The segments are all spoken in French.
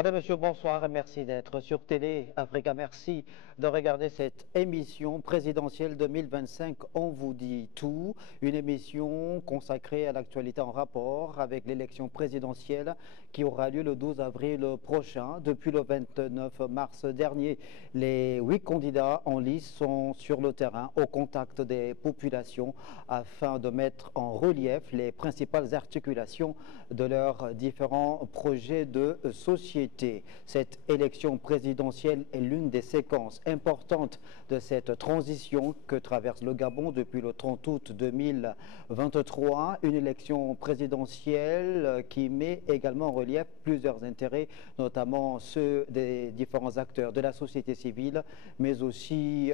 Madame, Monsieur, bonsoir et merci d'être sur Télé Africa. Merci de regarder cette émission présidentielle 2025. On vous dit tout. Une émission consacrée à l'actualité en rapport avec l'élection présidentielle qui aura lieu le 12 avril prochain. Depuis le 29 mars dernier, les 8 candidats en lice sont sur le terrain au contact des populations afin de mettre en relief les principales articulations de leurs différents projets de société. Cette élection présidentielle est l'une des séquences importantes de cette transition que traverse le Gabon depuis le 30 août 2023. Une élection présidentielle qui met également en relief plusieurs intérêts, notamment ceux des différents acteurs de la société civile, mais aussi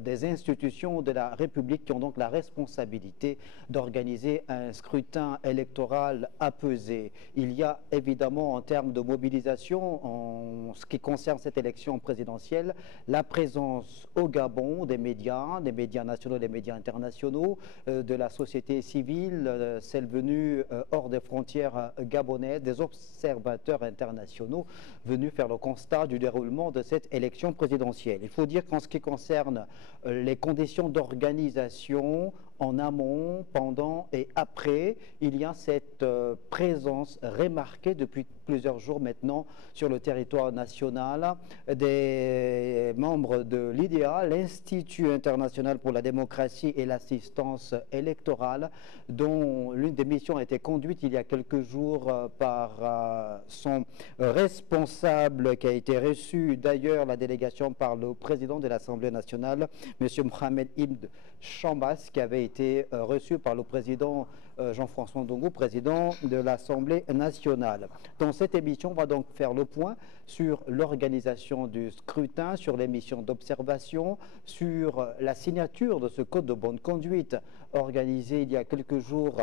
des institutions de la République qui ont donc la responsabilité d'organiser un scrutin électoral apaisé. Il y a évidemment en termes de mobilisation, en ce qui concerne cette élection présidentielle, la présence au Gabon des médias nationaux, des médias internationaux, de la société civile, celle venue hors des frontières gabonaises, des observateurs internationaux venus faire le constat du déroulement de cette élection présidentielle. Il faut dire qu'en ce qui concerne les conditions d'organisation en amont, pendant et après, il y a cette présence remarquée depuis plusieurs jours maintenant sur le territoire national des membres de l'IDEA, l'Institut international pour la démocratie et l'assistance électorale, dont l'une des missions a été conduite il y a quelques jours par son responsable qui a été reçu d'ailleurs la délégation par le président de l'Assemblée nationale, M. Mohamed Ibn Chambas, qui avait été reçu par le président Jean-François Ndongo, président de l'Assemblée nationale. Dans cette émission, on va donc faire le point sur l'organisation du scrutin, sur les missions d'observation, sur la signature de ce code de bonne conduite organisé il y a quelques jours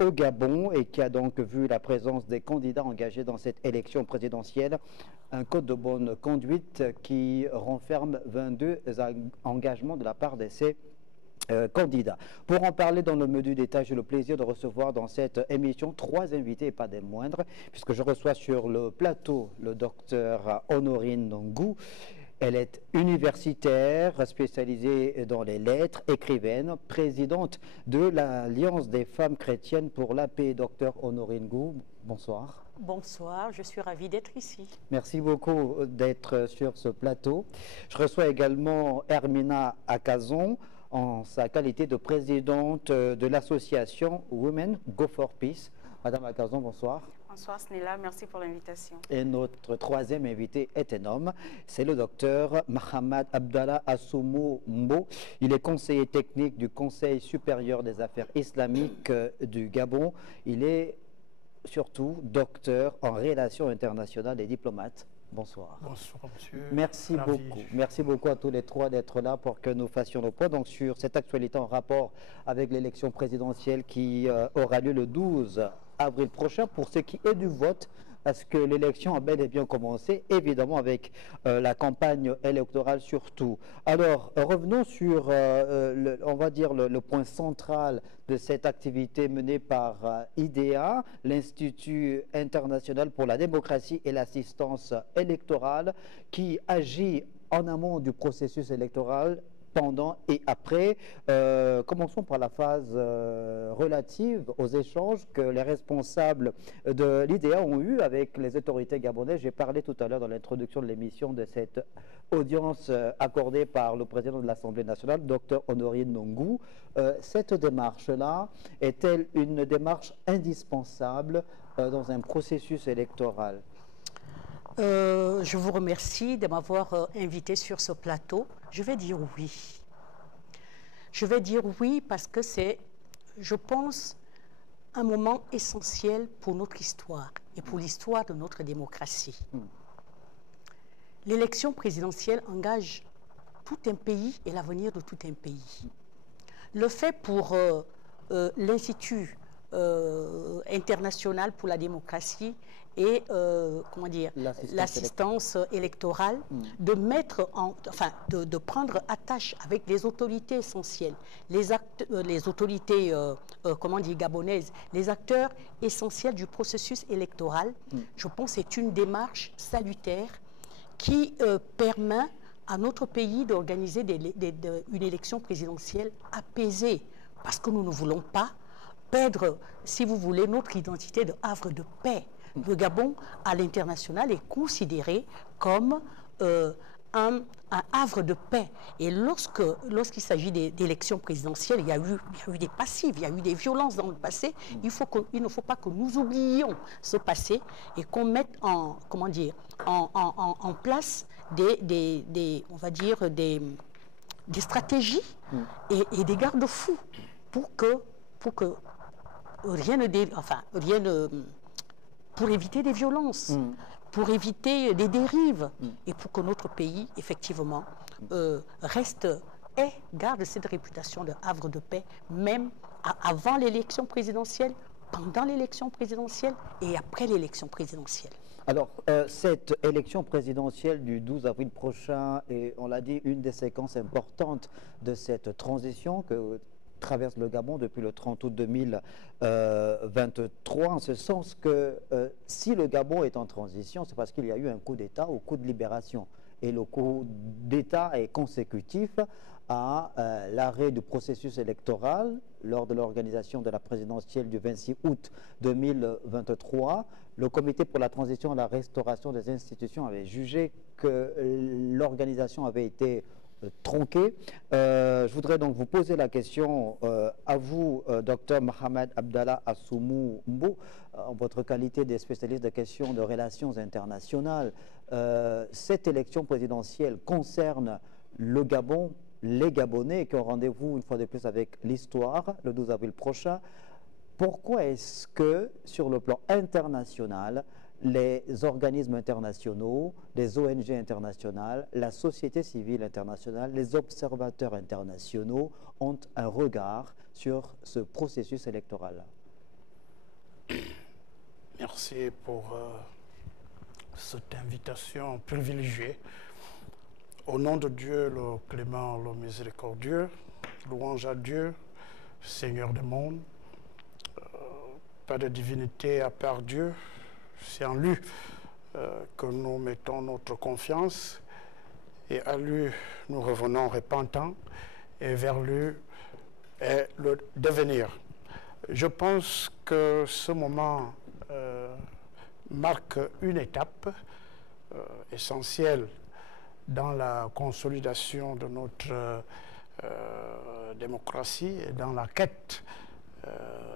au Gabon et qui a donc vu la présence des candidats engagés dans cette élection présidentielle. Un code de bonne conduite qui renferme 22 engagements de la part de ces candidats. Pour en parler dans le menu détail, j'ai le plaisir de recevoir dans cette émission 3 invités et pas des moindres, puisque je reçois sur le plateau le docteur Honorine Ndongo. Elle est universitaire, spécialisée dans les lettres, écrivaine, présidente de l'Alliance des femmes chrétiennes pour la paix. Docteur Honorine Ndongo, bonsoir. Bonsoir, je suis ravie d'être ici. Merci beaucoup d'être sur ce plateau. Je reçois également Hermina Akazon, en sa qualité de présidente de l'association Women Go for Peace. Madame Akazon, bonsoir. Bonsoir Snella, merci pour l'invitation. Et notre troisième invité est un homme, c'est le docteur Mahamad Abdallah Assoumou Mbo. Il est conseiller technique du Conseil supérieur des affaires islamiques du Gabon. Il est surtout docteur en relations internationales et diplomate. Bonsoir. Bonsoir, monsieur. Merci beaucoup. Merci beaucoup à tous les trois d'être là pour que nous fassions nos points donc, sur cette actualité en rapport avec l'élection présidentielle qui aura lieu le 12 avril prochain. Pour ce qui est du vote, parce que l'élection a bel et bien commencé, évidemment avec la campagne électorale surtout. Alors, revenons sur, on va dire, le point central de cette activité menée par IDEA, l'Institut international pour la démocratie et l'assistance électorale, qui agit en amont du processus électoral, pendant et après. Commençons par la phase relative aux échanges que les responsables de l'IDEA ont eu avec les autorités gabonaises. J'ai parlé tout à l'heure dans l'introduction de l'émission de cette audience accordée par le président de l'Assemblée nationale, Dr Honorine Ndongo. Cette démarche-là est-elle une démarche indispensable dans un processus électoral ? Je vous remercie de m'avoir invité sur ce plateau. Je vais dire oui. Je vais dire oui parce que c'est, je pense, un moment essentiel pour notre histoire et pour l'histoire de notre démocratie. L'élection présidentielle engage tout un pays et l'avenir de tout un pays. Le fait pour l'Institut international pour la démocratie et comment dire, l'assistance électorale, de mettre de prendre attache avec les autorités essentielles, les autorités comment dire, gabonaises, les acteurs essentiels du processus électoral. Je pense que c'est une démarche salutaire qui permet à notre pays d'organiser une élection présidentielle apaisée, parce que nous ne voulons pas perdre, si vous voulez, notre identité de havre de paix. Le Gabon, à l'international, est considéré comme un havre de paix. Et lorsqu'il s'agit d'élections présidentielles, il y a eu des passifs, il y a eu des violences dans le passé. Il ne faut pas que nous oublions ce passé et qu'on mette en place on va dire des stratégies et des garde-fous pour éviter des violences, pour éviter des dérives et pour que notre pays, effectivement, garde cette réputation de havre de paix, même avant l'élection présidentielle, pendant l'élection présidentielle et après l'élection présidentielle. Alors, cette élection présidentielle du 12 avril prochain est, on l'a dit, une des séquences importantes de cette transition que traverse le Gabon depuis le 30 août 2023, en ce sens que si le Gabon est en transition, c'est parce qu'il y a eu un coup d'État ou coup de libération. Et le coup d'État est consécutif à l'arrêt du processus électoral lors de l'organisation de la présidentielle du 26 août 2023. Le Comité pour la transition et la restauration des institutions avait jugé que l'organisation avait été tronquée. Je voudrais donc vous poser la question à vous, Dr Mohamed Abdallah Assoumou Mbo, en votre qualité de spécialiste de questions de relations internationales. Cette élection présidentielle concerne le Gabon, les Gabonais qui ont rendez-vous une fois de plus avec l'histoire le 12 avril prochain. Pourquoi est-ce que, sur le plan international, les organismes internationaux, les ONG internationales, la société civile internationale, les observateurs internationaux ont un regard sur ce processus électoral? Merci pour cette invitation privilégiée. Au nom de Dieu, le clément, le miséricordieux, louange à Dieu, Seigneur du monde. Pas de divinité à part Dieu, c'est en lui que nous mettons notre confiance et à lui nous revenons repentants et vers lui est le devenir. Je pense que ce moment marque une étape essentielle dans la consolidation de notre démocratie et dans la quête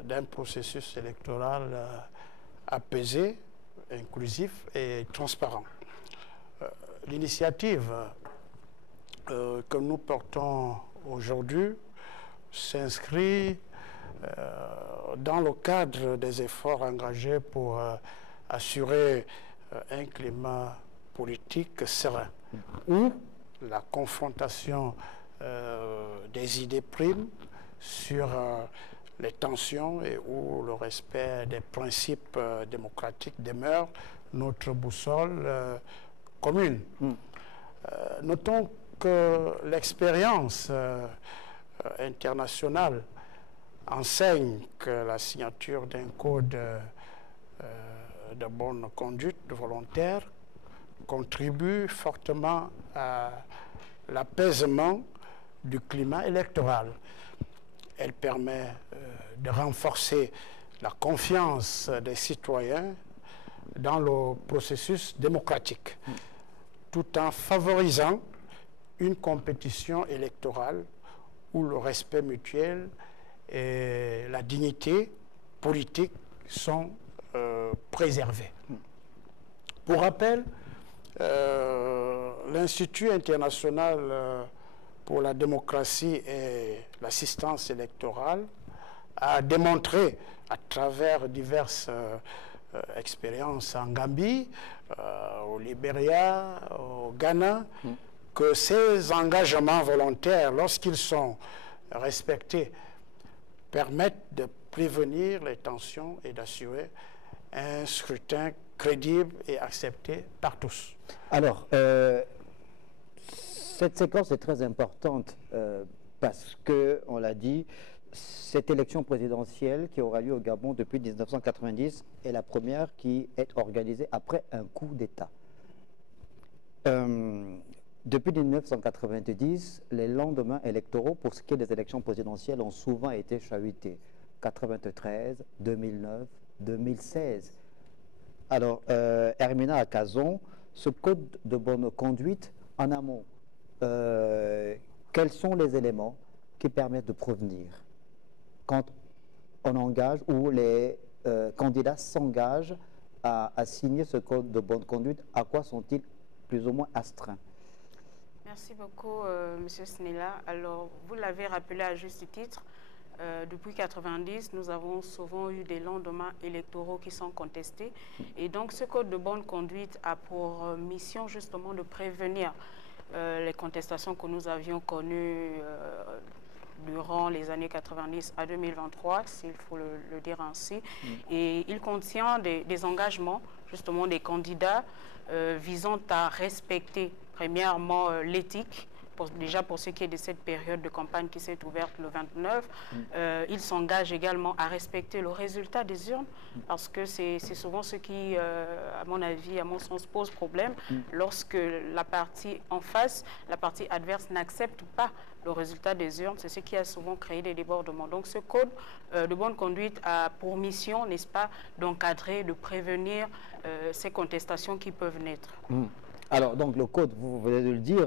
d'un processus électoral apaisé, inclusif et transparent. L'initiative que nous portons aujourd'hui s'inscrit dans le cadre des efforts engagés pour assurer un climat politique serein, où la confrontation des idées prime sur les tensions et où le respect des principes démocratiques demeure notre boussole commune. Notons que l'expérience internationale enseigne que la signature d'un code de bonne conduite volontaire contribue fortement à l'apaisement du climat électoral. Elle permet de renforcer la confiance des citoyens dans le processus démocratique, tout en favorisant une compétition électorale où le respect mutuel et la dignité politique sont préservés. Pour rappel, l'Institut international pour la démocratie et l'assistance électorale a démontré à travers diverses expériences en Gambie, au Libéria, au Ghana, que ces engagements volontaires, lorsqu'ils sont respectés, permettent de prévenir les tensions et d'assurer un scrutin crédible et accepté par tous. Alors, cette séquence est très importante parce que, on l'a dit, cette élection présidentielle qui aura lieu au Gabon depuis 1990 est la première qui est organisée après un coup d'État. Depuis 1990, les lendemains électoraux pour ce qui est des élections présidentielles ont souvent été chahutés. 93, 2009, 2016. Alors, Hermina Akazon, ce code de bonne conduite en amont, quels sont les éléments qui permettent de prévenir quand on engage ou les candidats s'engagent à signer ce code de bonne conduite? À quoi sont-ils plus ou moins astreints? Merci beaucoup, M. Snella. Alors, vous l'avez rappelé à juste titre, depuis 1990, nous avons souvent eu des lendemains électoraux qui sont contestés. Et donc, ce code de bonne conduite a pour mission justement de prévenir les contestations que nous avions connues durant les années 90 à 2023, s'il faut le dire ainsi. Et il contient des engagements, justement des candidats visant à respecter premièrement l'éthique. Déjà pour ce qui est de cette période de campagne qui s'est ouverte le 29, il s'engage également à respecter le résultat des urnes parce que c'est souvent ce qui, à mon avis, à mon sens, pose problème lorsque la partie en face, la partie adverse n'accepte pas le résultat des urnes. C'est ce qui a souvent créé des débordements. Donc ce code de bonne conduite a pour mission, n'est-ce pas, d'encadrer, de prévenir ces contestations qui peuvent naître. Alors, donc, le code, vous venez de le dire,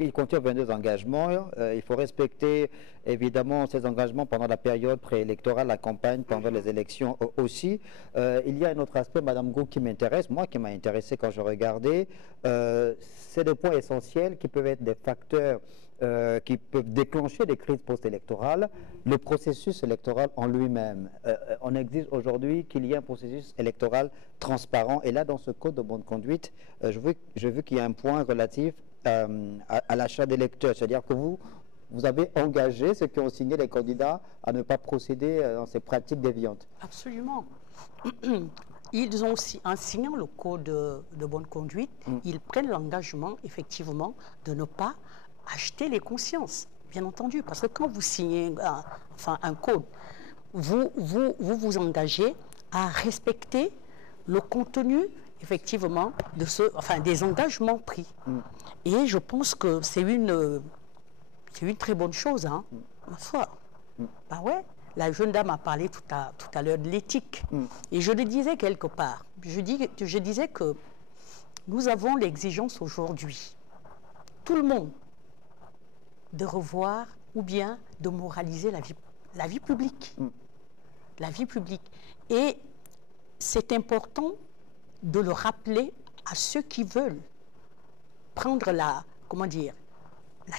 il contient 22 engagements. Il faut respecter, évidemment, ces engagements pendant la période préélectorale, la campagne, pendant les élections aussi. Il y a un autre aspect, Madame Go, qui m'intéresse, moi, qui m'a intéressé quand je regardais. C'est des points essentiels qui peuvent être des facteurs qui peuvent déclencher des crises post-électorales. Le processus électoral en lui-même. On exige aujourd'hui qu'il y ait un processus électoral transparent. Et là, dans ce code de bonne conduite, je veux qu'il y ait un point relatif à l'achat d'électeurs. C'est-à-dire que vous avez engagé ceux qui ont signé les candidats à ne pas procéder dans ces pratiques déviantes. Absolument. Ils ont aussi, en signant le code de bonne conduite, ils prennent l'engagement, effectivement, de ne pas acheter les consciences, bien entendu. Parce que quand vous signez un code, vous engagez à respecter le contenu, effectivement, des engagements pris. Et je pense que c'est une très bonne chose, hein, ma foi. Bah ouais, la jeune dame a parlé tout à l'heure de l'éthique. Et je le disais quelque part. Je disais que nous avons l'exigence aujourd'hui, tout le monde, de revoir ou bien de moraliser la vie publique. La vie publique. Et c'est important de le rappeler à ceux qui veulent prendre la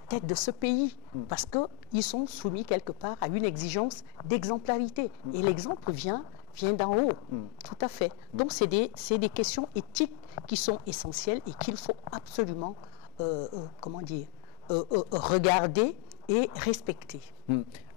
tête de ce pays, parce qu'ils sont soumis quelque part à une exigence d'exemplarité. Et l'exemple vient d'en haut, tout à fait. Donc c'est des questions éthiques qui sont essentielles et qu'il faut absolument, regarder et respecter.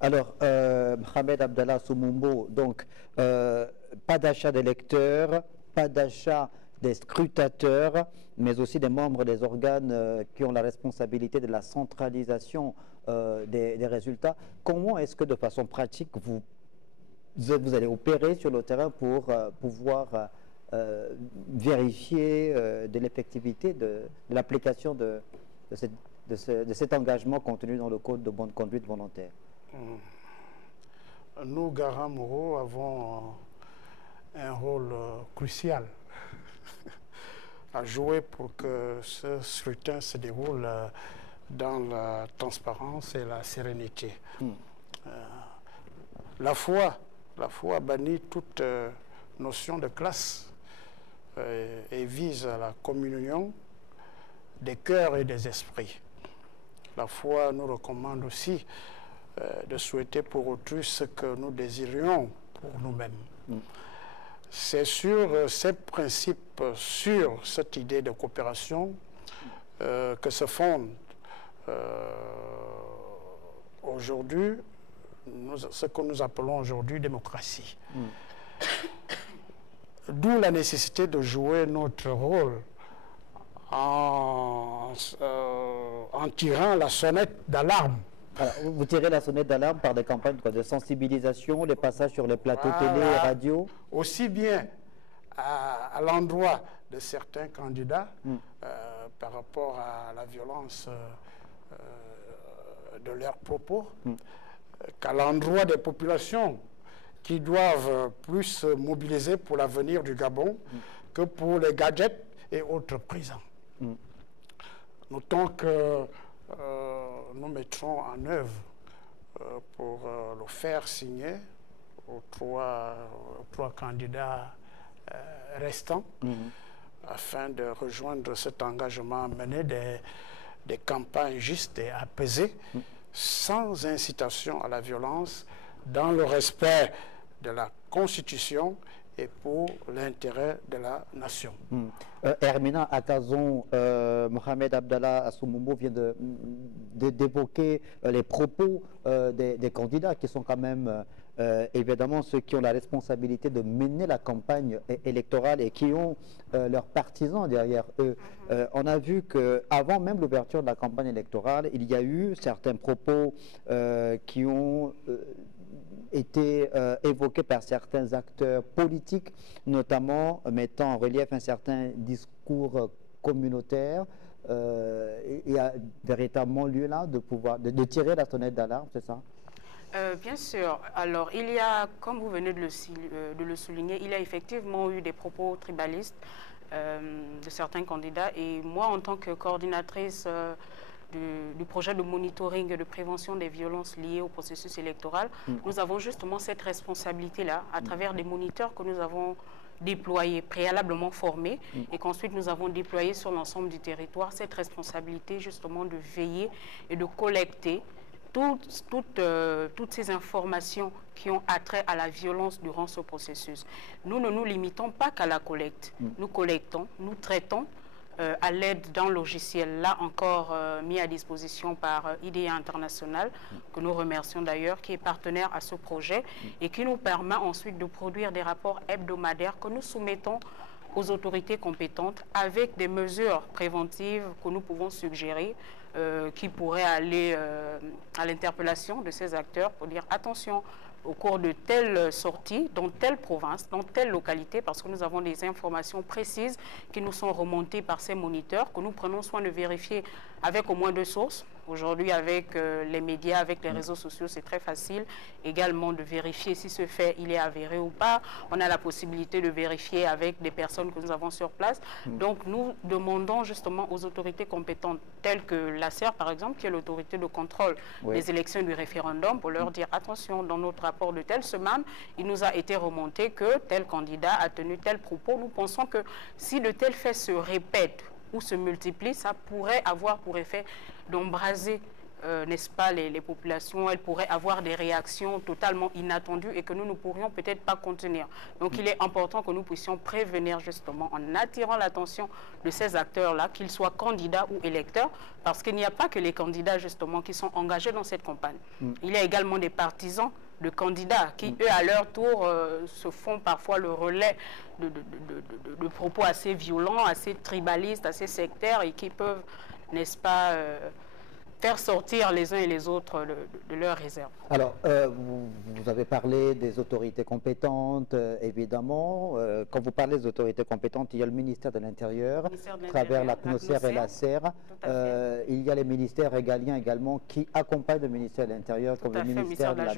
Alors, Mohamed Abdallah Soumumbo, donc, pas d'achat d'électeurs, pas d'achat des scrutateurs, mais aussi des membres des organes qui ont la responsabilité de la centralisation des résultats. Comment est-ce que, de façon pratique, vous allez opérer sur le terrain pour pouvoir vérifier de l'effectivité de l'application de cet engagement contenu dans le code de bonne conduite volontaire? Nous, Gara Moreau, avons un rôle crucial à jouer pour que ce scrutin se déroule dans la transparence et la sérénité. La foi bannit toute notion de classe et vise à la communion des cœurs et des esprits. La foi nous recommande aussi de souhaiter pour autrui ce que nous désirions pour nous-mêmes. C'est sur ces principes, sur cette idée de coopération que se fonde aujourd'hui ce que nous appelons aujourd'hui démocratie. D'où la nécessité de jouer notre rôle en tirant la sonnette d'alarme. Alors, vous tirez la sonnette d'alarme par des campagnes de sensibilisation, les passages sur les plateaux Voilà. télé et radio. Aussi bien à l'endroit de certains candidats par rapport à la violence de leurs propos, qu'à l'endroit des populations qui doivent plus se mobiliser pour l'avenir du Gabon que pour les gadgets et autres présents. Notons que nous mettrons en œuvre pour le faire signer aux trois candidats restants afin de rejoindre cet engagement à mener des campagnes justes et apaisées sans incitation à la violence dans le respect de la Constitution et pour l'intérêt de la nation. Hermina Akazon, Mohamed Abdallah Assoumoumo vient d'évoquer les propos des candidats qui sont quand même évidemment ceux qui ont la responsabilité de mener la campagne électorale et qui ont leurs partisans derrière eux. On a vu qu'avant même l'ouverture de la campagne électorale, il y a eu certains propos qui ont été évoqués par certains acteurs politiques, notamment mettant en relief un certain discours communautaire. Il y a véritablement lieu là de tirer la sonnette d'alarme, c'est ça? Bien sûr. Alors, il y a, comme vous venez de le souligner, il y a effectivement eu des propos tribalistes de certains candidats. Et moi, en tant que coordinatrice du projet de monitoring et de prévention des violences liées au processus électoral, nous avons justement cette responsabilité-là à travers des moniteurs que nous avons déployés, préalablement formés, et qu'ensuite nous avons déployés sur l'ensemble du territoire, cette responsabilité justement de veiller et de collecter toutes ces informations qui ont attrait à la violence durant ce processus. Nous ne nous limitons pas qu'à la collecte. Nous collectons, nous traitons à l'aide d'un logiciel, là encore mis à disposition par IDEA International, que nous remercions d'ailleurs, qui est partenaire à ce projet et qui nous permet ensuite de produire des rapports hebdomadaires que nous soumettons aux autorités compétentes avec des mesures préventives que nous pouvons suggérer qui pourraient aller à l'interpellation de ces acteurs pour dire attention au cours de telle sortie, dans telle province, dans telle localité, parce que nous avons des informations précises qui nous sont remontées par ces moniteurs, que nous prenons soin de vérifier avec au moins 2 sources. Aujourd'hui, avec les médias, avec les réseaux sociaux, c'est très facile également de vérifier si ce fait il est avéré ou pas. On a la possibilité de vérifier avec des personnes que nous avons sur place. Donc, nous demandons justement aux autorités compétentes, telles que l'ACER, par exemple, qui est l'autorité de contrôle des élections du référendum, pour leur dire attention, dans notre rapport de telle semaine, il nous a été remonté que tel candidat a tenu tel propos. Nous pensons que si de tels faits se répètent ou se multiplient, ça pourrait avoir pour effet d'embraser, n'est-ce pas, les populations. Elles pourraient avoir des réactions totalement inattendues et que nous ne pourrions peut-être pas contenir. Donc il est important que nous puissions prévenir justement en attirant l'attention de ces acteurs-là, qu'ils soient candidats ou électeurs, parce qu'il n'y a pas que les candidats justement qui sont engagés dans cette campagne. Il y a également des partisans de candidats qui, eux, à leur tour, se font parfois le relais de propos assez violents, assez tribalistes, assez sectaires et qui peuvent, n'est-ce pas, faire sortir les uns et les autres de leurs réserves. Alors, vous avez parlé des autorités compétentes, évidemment. Quand vous parlez des autorités compétentes, il y a le ministère de l'Intérieur, à travers la CNOSER et la CER. Il y a les ministères régaliens également qui accompagnent le ministère de l'Intérieur, comme le ministère de la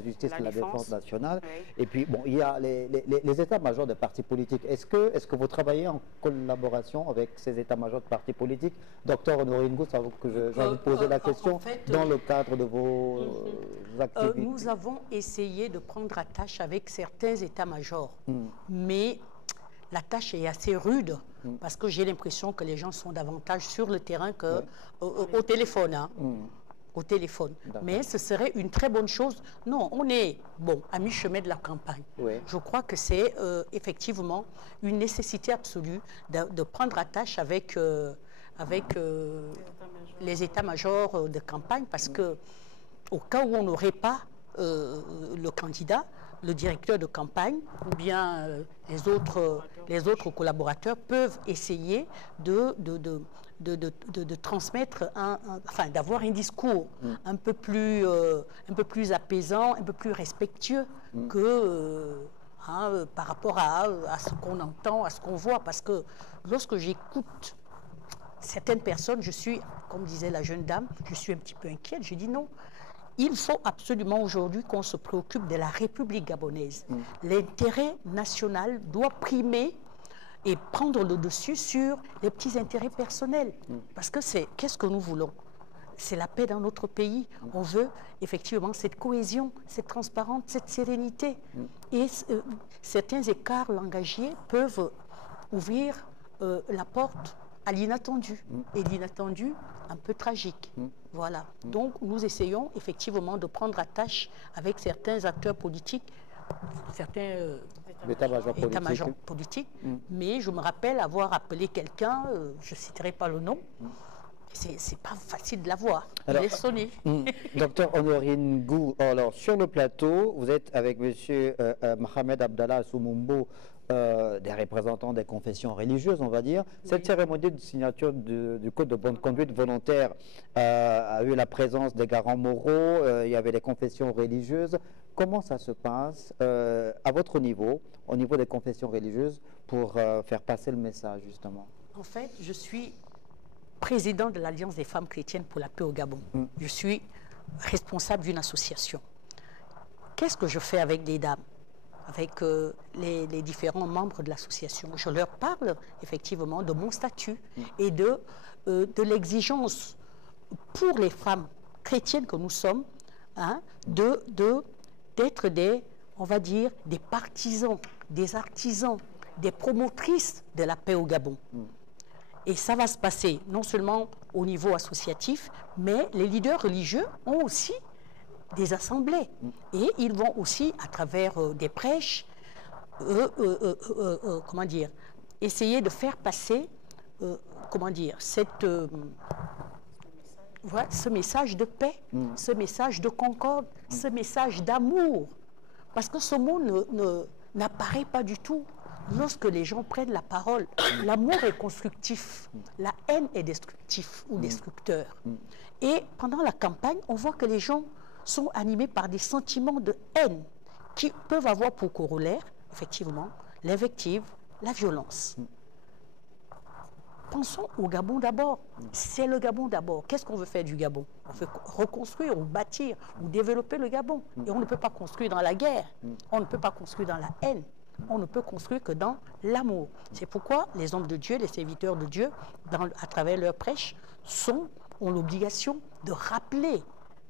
Justice et de la Défense nationale. Et puis, bon, il y a les états-majors des partis politiques. Est-ce que vous travaillez en collaboration avec ces états-majors de partis politiques? Docteur Honorine Gous, avant que j'ai envie de poser la question, en fait, dans le cadre de vos activités. Nous avons essayé de prendre attache avec certains états-majors, mais la tâche est assez rude parce que j'ai l'impression que les gens sont davantage sur le terrain qu'au téléphone. Hein. Au téléphone. Mais ce serait une très bonne chose. Non, on est à mi-chemin de la campagne. Je crois que c'est effectivement une nécessité absolue de prendre attache avec les états-majors de campagne, parce que au cas où on n'aurait pas le candidat, le directeur de campagne ou bien les autres collaborateurs peuvent essayer de transmettre, enfin d'avoir un discours un peu plus apaisant, un peu plus respectueux que par rapport à ce qu'on entend, à ce qu'on voit. Parce que lorsque j'écoute certaines personnes, je suis, comme disait la jeune dame, je suis un petit peu inquiète. Je dis non. Il faut absolument aujourd'hui qu'on se préoccupe de la République gabonaise. L'intérêt national doit primer et prendre le dessus sur les petits intérêts personnels. Parce que qu'est-ce que nous voulons? C'est la paix dans notre pays. On veut effectivement cette cohésion, cette transparence, cette sérénité. Et certains écarts langagiers peuvent ouvrir la porte à l'inattendu. Et l'inattendu, un peu tragique. Voilà. Donc, nous essayons effectivement de prendre attache avec certains acteurs politiques, certains états-majors politiques. Mais je me rappelle avoir appelé quelqu'un, je ne citerai pas le nom, c'est pas facile de l'avoir. Il est sonné. Docteur Honorine Gou, alors sur le plateau, vous êtes avec monsieur Mohamed Abdallah Soumumbo, des représentants des confessions religieuses, on va dire. Cette cérémonie de signature du Code de bonne conduite volontaire a eu la présence des garants moraux, il y avait les confessions religieuses. Comment ça se passe à votre niveau, au niveau des confessions religieuses, pour faire passer le message, justement? En fait, je suis président de l'Alliance des femmes chrétiennes pour la paix au Gabon. Je suis responsable d'une association. Qu'est-ce que je fais avec des dames, avec les différents membres de l'association? Je leur parle effectivement de mon statut et de l'exigence pour les femmes chrétiennes que nous sommes, d'être on va dire, des partisans, des artisans, des promotrices de la paix au Gabon. Et ça va se passer non seulement au niveau associatif, mais les leaders religieux ont aussi des assemblées. Et ils vont aussi, à travers des prêches, comment dire, essayer de faire passer, comment dire, voilà, ce message de paix, ce message de concorde, ce message d'amour. Parce que ce mot n'apparaît pas du tout. Lorsque les gens prennent la parole, l'amour est constructif, la haine est destructif ou destructeur. Et pendant la campagne, on voit que les gens sont animés par des sentiments de haine qui peuvent avoir pour corollaire, effectivement, l'invective, la violence. Pensons au Gabon d'abord. C'est le Gabon d'abord. Qu'est-ce qu'on veut faire du Gabon? On veut reconstruire ou bâtir ou développer le Gabon. Et on ne peut pas construire dans la guerre. On ne peut pas construire dans la haine. On ne peut construire que dans l'amour. C'est pourquoi les hommes de Dieu, les serviteurs de Dieu, à travers leurs prêches, ont l'obligation de rappeler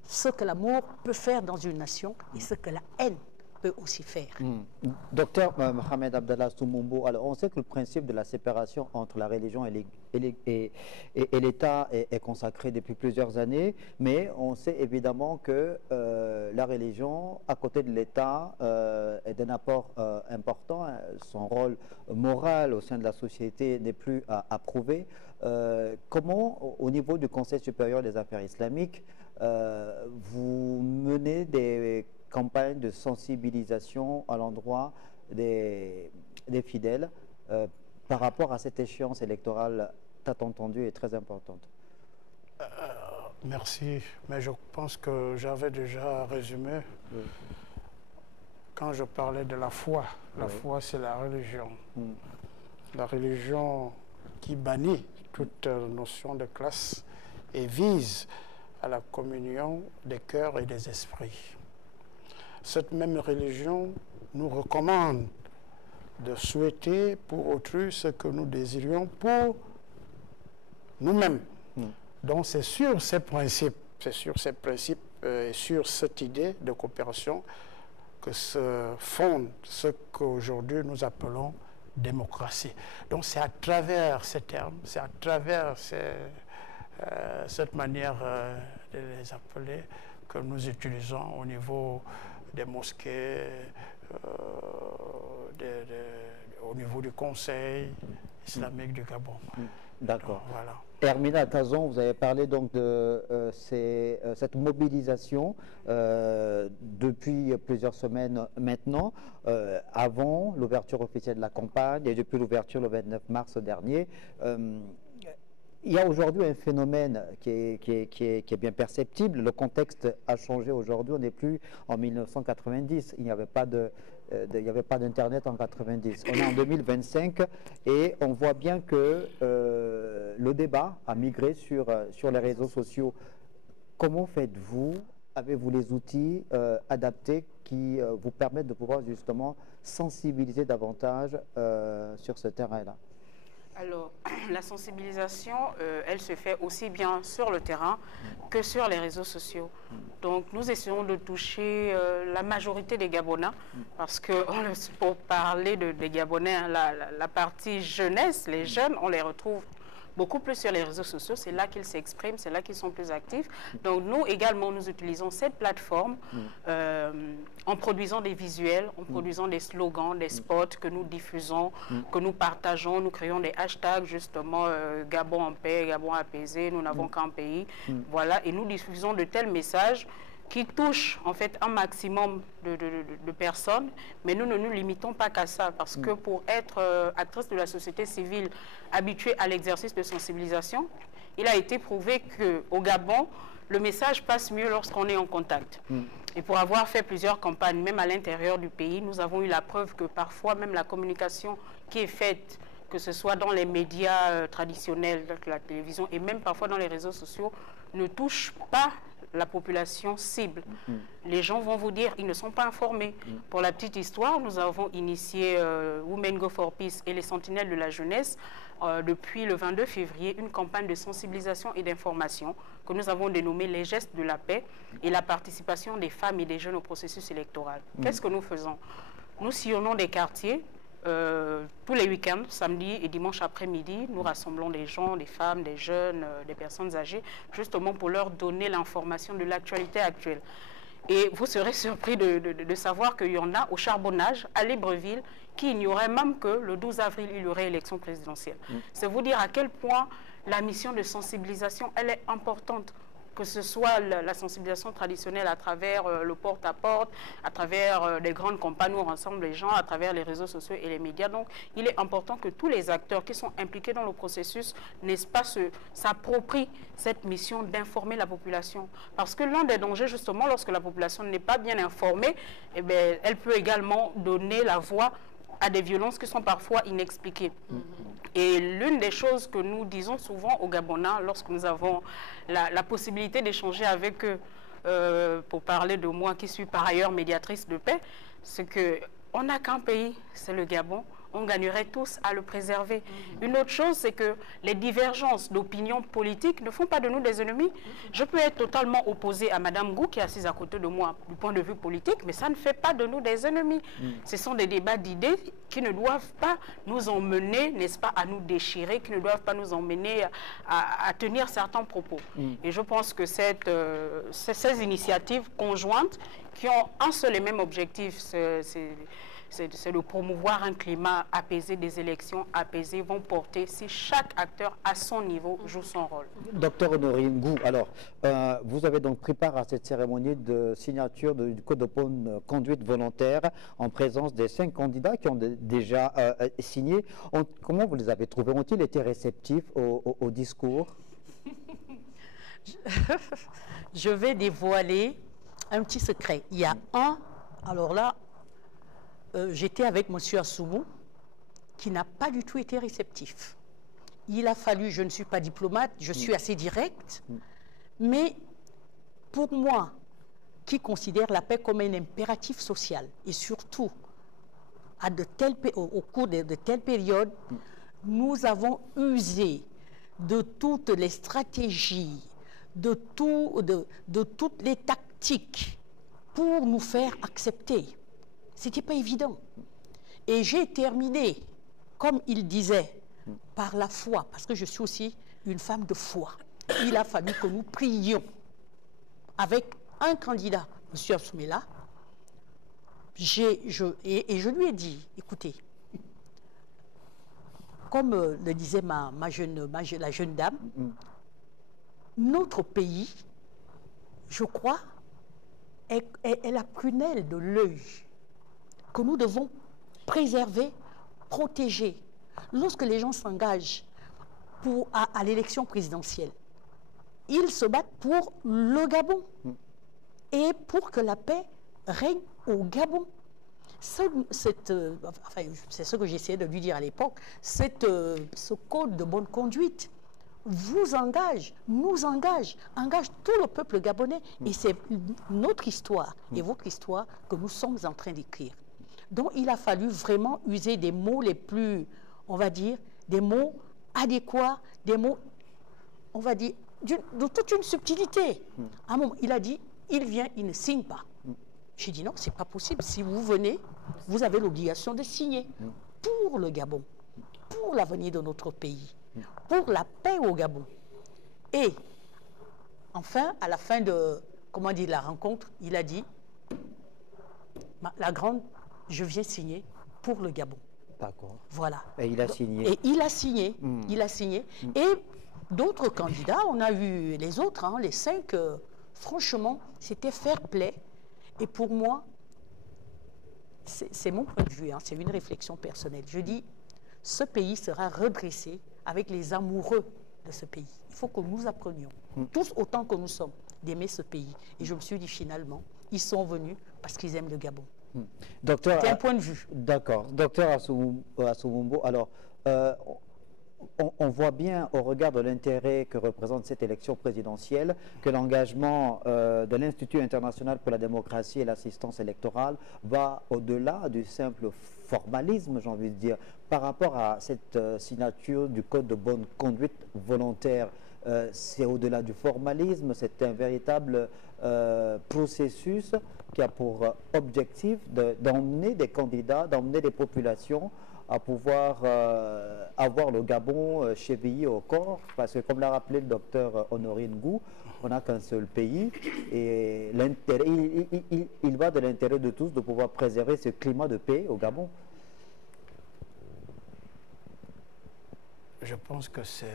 ce que l'amour peut faire dans une nation et ce que la haine peut aussi faire. Docteur Mohamed Abdallah Soumumbo, alors on sait que le principe de la séparation entre la religion et l'État est consacré depuis plusieurs années, mais on sait évidemment que la religion, à côté de l'État, est d'un apport important. Son rôle moral au sein de la société n'est plus à prouver. Comment, au niveau du Conseil supérieur des affaires islamiques, vous menez des campagne de sensibilisation à l'endroit des fidèles par rapport à cette échéance électorale, t'as entendu, est très importante? Merci, mais je pense que j'avais déjà résumé quand je parlais de la foi. La foi, c'est la religion. La religion qui bannit toute notion de classe et vise à la communion des cœurs et des esprits. Cette même religion nous recommande de souhaiter pour autrui ce que nous désirions pour nous-mêmes. Donc c'est sur ces principes, et sur cette idée de coopération que se fonde ce qu'aujourd'hui nous appelons démocratie. Donc c'est à travers ces termes, c'est à travers cette manière de les appeler que nous utilisons au niveau des mosquées, au niveau du Conseil islamique du Gabon. D'accord. Voilà. Hermina Cazon, vous avez parlé donc de cette mobilisation depuis plusieurs semaines maintenant, avant l'ouverture officielle de la campagne et depuis l'ouverture le 29 mars dernier. Il y a aujourd'hui un phénomène qui est bien perceptible. Le contexte a changé aujourd'hui. On n'est plus en 1990. Il n'y avait pas d'Internet en 90. On est en 2025 et on voit bien que le débat a migré sur les réseaux sociaux. Comment faites-vous? Avez-vous les outils adaptés qui vous permettent de pouvoir justement sensibiliser davantage sur ce terrain-là? Alors, la sensibilisation, elle se fait aussi bien sur le terrain que sur les réseaux sociaux. Donc, nous essayons de toucher la majorité des Gabonais, parce que pour parler des Gabonais, hein, la partie jeunesse, les jeunes, on les retrouve beaucoup plus sur les réseaux sociaux, c'est là qu'ils s'expriment, c'est là qu'ils sont plus actifs. Donc nous également, nous utilisons cette plateforme en produisant des visuels, en produisant des slogans, des spots que nous diffusons, que nous partageons, nous créons des hashtags justement Gabon en paix, Gabon apaisé, nous n'avons qu'un pays. Voilà, et nous diffusons de tels messages qui touchent en fait un maximum de personnes, mais nous ne nous limitons pas qu'à ça, parce que pour être actrice de la société civile habituée à l'exercice de sensibilisation, il a été prouvé qu'au Gabon, le message passe mieux lorsqu'on est en contact. Et pour avoir fait plusieurs campagnes, même à l'intérieur du pays, nous avons eu la preuve que parfois même la communication qui est faite, que ce soit dans les médias traditionnels, la télévision et même parfois dans les réseaux sociaux, ne touche pas la population cible. Les gens vont vous dire, ils ne sont pas informés. Pour la petite histoire, nous avons initié Women Go for Peace et les Sentinelles de la Jeunesse depuis le 22 février, une campagne de sensibilisation et d'information que nous avons dénommée les gestes de la paix et la participation des femmes et des jeunes au processus électoral. Qu'est-ce que nous faisons? Nous sillonnons des quartiers. Tous les week-ends, samedi et dimanche après-midi, nous rassemblons des gens, des femmes, des jeunes, des personnes âgées, justement pour leur donner l'information de l'actualité actuelle. Et vous serez surpris de savoir qu'il y en a au charbonnage, à Libreville, qui ignoraient même que le 12 avril, il y aurait élection présidentielle. C'est vous dire à quel point la mission de sensibilisation, elle est importante, que ce soit la sensibilisation traditionnelle à travers le porte-à-porte, à travers des grandes campagnes où on rassemble les gens, à travers les réseaux sociaux et les médias. Donc, il est important que tous les acteurs qui sont impliqués dans le processus, n'est-ce pas, s'approprient cette mission d'informer la population. Parce que l'un des dangers, justement, lorsque la population n'est pas bien informée, eh bien, elle peut également donner la voix à des violences qui sont parfois inexpliquées. Et l'une des choses que nous disons souvent aux Gabonais, lorsque nous avons la possibilité d'échanger avec eux, pour parler de moi qui suis par ailleurs médiatrice de paix, c'est qu'on n'a qu'un pays, c'est le Gabon. On gagnerait tous à le préserver. Une autre chose, c'est que les divergences d'opinion politique ne font pas de nous des ennemis. Je peux être totalement opposé à Mme Gou, qui est assise à côté de moi du point de vue politique, mais ça ne fait pas de nous des ennemis. Ce sont des débats d'idées qui ne doivent pas nous emmener, n'est-ce pas, à nous déchirer, qui ne doivent pas nous emmener à tenir certains propos. Et je pense que ces initiatives conjointes qui ont un seul et même objectif, c'est de promouvoir un climat apaisé, des élections apaisées vont porter si chaque acteur à son niveau joue son rôle. Docteur Honorine Gou, alors, vous avez donc pris part à cette cérémonie de signature du Code de bonne conduite volontaire en présence des 5 candidats qui ont déjà signé. Comment vous les avez trouvés? Ont-ils été réceptifs au discours? Je vais dévoiler un petit secret. Il y a alors là, j'étais avec M. Assoumou, qui n'a pas du tout été réceptif. Il a fallu, je ne suis pas diplomate, je suis assez direct, mais pour moi, qui considère la paix comme un impératif social, et surtout au cours de telles périodes, nous avons usé de toutes les stratégies, de toutes les tactiques pour nous faire accepter. Ce n'était pas évident. Et j'ai terminé, comme il disait, par la foi, parce que je suis aussi une femme de foi. Il a fallu que nous prions avec un candidat, M. Assoumela, et je lui ai dit, écoutez, comme le disait la jeune dame, notre pays, je crois, est la prunelle de l'œil que nous devons préserver, protéger. Lorsque les gens s'engagent à l'élection présidentielle, ils se battent pour le Gabon et pour que la paix règne au Gabon. C'est ce que j'essayais de lui dire à l'époque, ce code de bonne conduite vous engage, nous engage tout le peuple gabonais. Et c'est notre histoire et votre histoire que nous sommes en train d'écrire. Donc il a fallu vraiment user des mots les plus, on va dire, des mots adéquats, des mots, on va dire, de toute une subtilité. À un moment, il a dit, il vient, il ne signe pas. J'ai dit non, c'est pas possible. Si vous venez, vous avez l'obligation de signer pour le Gabon, pour l'avenir de notre pays, pour la paix au Gabon. Et enfin, à la fin de, comment dire, la rencontre, il a dit, la grande, je viens signer pour le Gabon. D'accord. Voilà. Et il a signé. Et il a signé. Il a signé. Et d'autres candidats, on a vu les autres, hein, les 5, franchement, c'était fair play. Et pour moi, c'est mon point de vue, hein, c'est une réflexion personnelle. Je dis, ce pays sera redressé avec les amoureux de ce pays. Il faut que nous apprenions, tous autant que nous sommes, d'aimer ce pays. Et je me suis dit finalement, ils sont venus parce qu'ils aiment le Gabon. C'est un point de vue. D'accord. Docteur Assoumumbo, alors, on voit bien au regard de l'intérêt que représente cette élection présidentielle que l'engagement de l'Institut international pour la démocratie et l'assistance électorale va au-delà du simple formalisme, j'ai envie de dire, par rapport à cette signature du code de bonne conduite volontaire. C'est au-delà du formalisme, c'est un véritable processus qui a pour objectif d'emmener des candidats, d'emmener des populations à pouvoir avoir le Gabon chevillé au corps, parce que comme l'a rappelé le docteur Honorine Ngou, on n'a qu'un seul pays et il va de l'intérêt de tous de pouvoir préserver ce climat de paix au Gabon. Je pense que c'est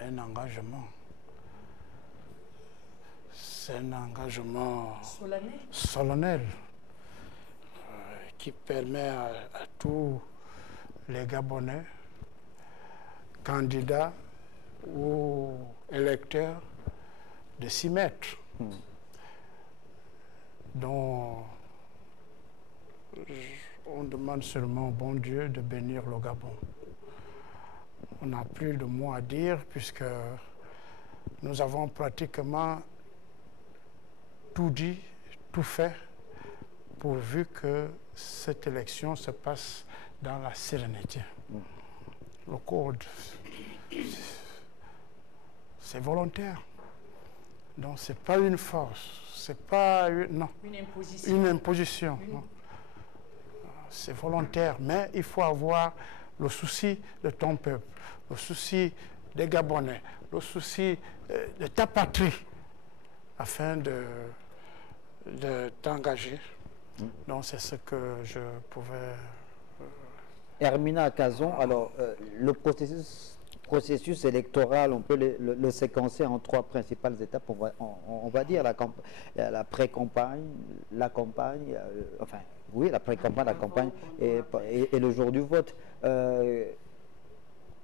un engagement. C'est un engagement solennel qui permet à tous les Gabonais, candidats ou électeurs, de s'y mettre. Donc, on demande seulement au bon Dieu de bénir le Gabon. On n'a plus de mots à dire puisque nous avons pratiquement tout dit, tout fait, pourvu que cette élection se passe dans la sérénité. Le code, c'est volontaire. Donc, ce n'est pas une force, c'est pas une imposition. C'est volontaire, mais il faut avoir le souci de ton peuple, le souci des Gabonais, le souci de ta patrie, afin de t'engager. Donc, c'est ce que je pouvais... Hermina Cazon, alors le processus électoral, on peut le séquencer en 3 principales étapes. On va dire la pré-campagne, la campagne, enfin, oui, la pré-campagne, la campagne et le jour du vote.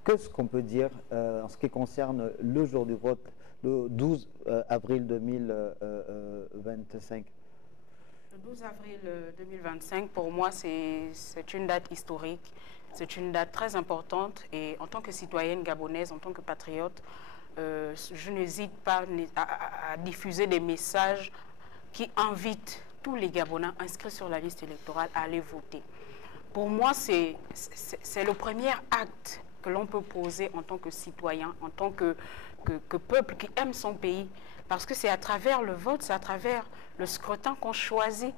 Qu'est-ce qu'on peut dire en ce qui concerne le jour du vote, le 12 avril 2025? Le 12 avril 2025, pour moi, c'est une date historique. C'est une date très importante. Et en tant que citoyenne gabonaise, en tant que patriote, je n'hésite pas à diffuser des messages qui invitent tous les Gabonais inscrits sur la liste électorale à aller voter. Pour moi, c'est le premier acte que l'on peut poser en tant que citoyen, en tant que peuple qui aime son pays. Parce que c'est à travers le vote, c'est à travers le scrutin qu'on choisit,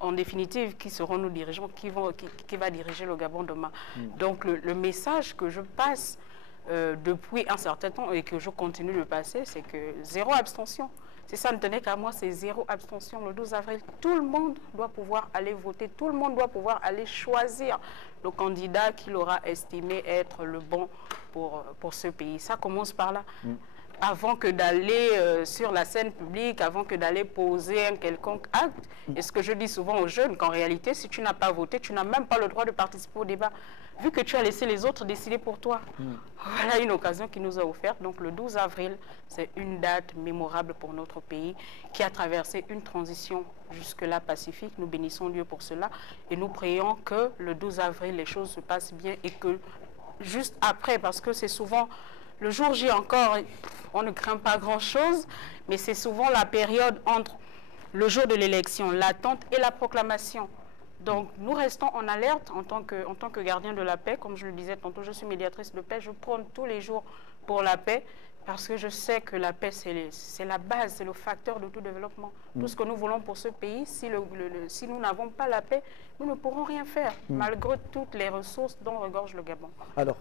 en définitive, qui seront nos dirigeants, qui va diriger le Gabon demain. Donc le message que je passe depuis un certain temps et que je continue de passer, c'est que 0 abstention. Si ça ne tenait qu'à moi, c'est 0 abstention le 12 avril. Tout le monde doit pouvoir aller voter, tout le monde doit pouvoir aller choisir le candidat qu'il aura estimé être le bon pour ce pays. Ça commence par là. Avant que d'aller sur la scène publique, avant que d'aller poser un quelconque acte. Et ce que je dis souvent aux jeunes, qu'en réalité, si tu n'as pas voté, tu n'as même pas le droit de participer au débat, vu que tu as laissé les autres décider pour toi. Voilà une occasion qui nous a offerte. Donc le 12 avril, c'est une date mémorable pour notre pays, qui a traversé une transition jusque-là pacifique. Nous bénissons Dieu pour cela. Et nous prions que le 12 avril, les choses se passent bien et que juste après, parce que c'est souvent... Le jour J encore, on ne craint pas grand-chose, mais c'est souvent la période entre le jour de l'élection, l'attente et la proclamation. Donc, nous restons en alerte en tant que gardien de la paix. Comme je le disais tantôt, je suis médiatrice de paix. Je prône tous les jours pour la paix parce que je sais que la paix, c'est la base, c'est le facteur de tout développement. Tout ce que nous voulons pour ce pays, si nous n'avons pas la paix, nous ne pourrons rien faire, malgré toutes les ressources dont regorge le Gabon. Alors,